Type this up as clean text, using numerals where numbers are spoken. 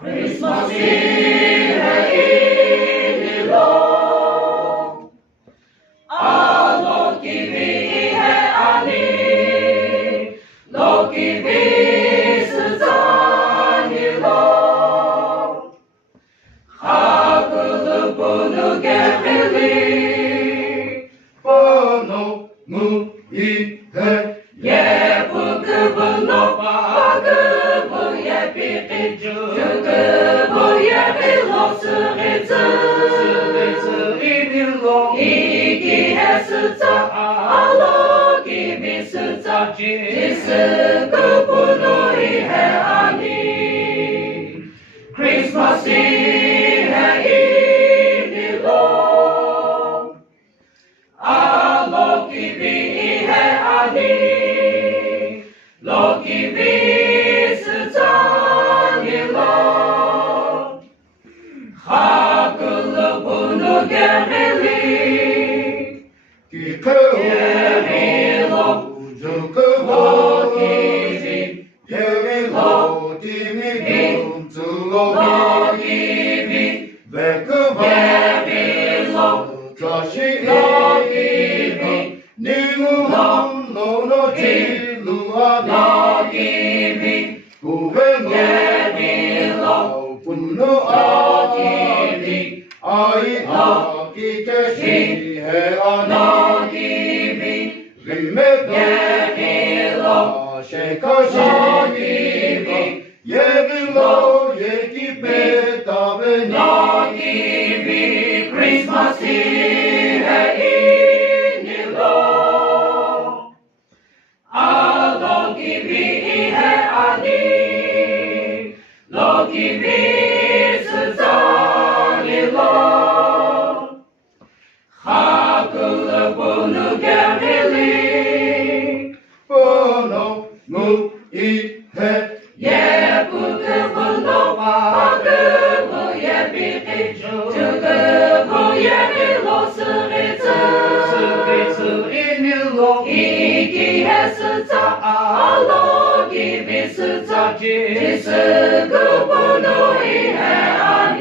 Christmas illo Alokivi he ani Lokivi sızanilo Hakılı bunu gemili Bono mu ite Ye bu kıvılo bakıvı ye piqicu Kıvı ye bilo sığıcı İki he sıca alo gibi sıca Cisi kıvını ihe ani Christmas ihe inilo Alo gibi ihe ani Lo gibi sıca nilo Hakılı bunu gemeli Kikelo Jukubo Lokivi Yevilo Timigo Zulo Lokivi Vekubo Yevilo Joshi Lokivi Nimu Nono Tiluana Lokivi Guveno Yevilo Puno Lokivi Ai Akiteshi He Ana Lokivi Rimedo Yevilo Shekashi Yevilo Yekipeta Veni Lokivi Christmas ihe inilo Alokivi ihe ani Lokivi sızanilo Hakılı bunu gemili Bono mu ite Ye bu kıvılo bakıvı ye piqicu Kıvı ye bilo sığıcı İki he sıca alo gibi sıca Cisi kıvını ihe ani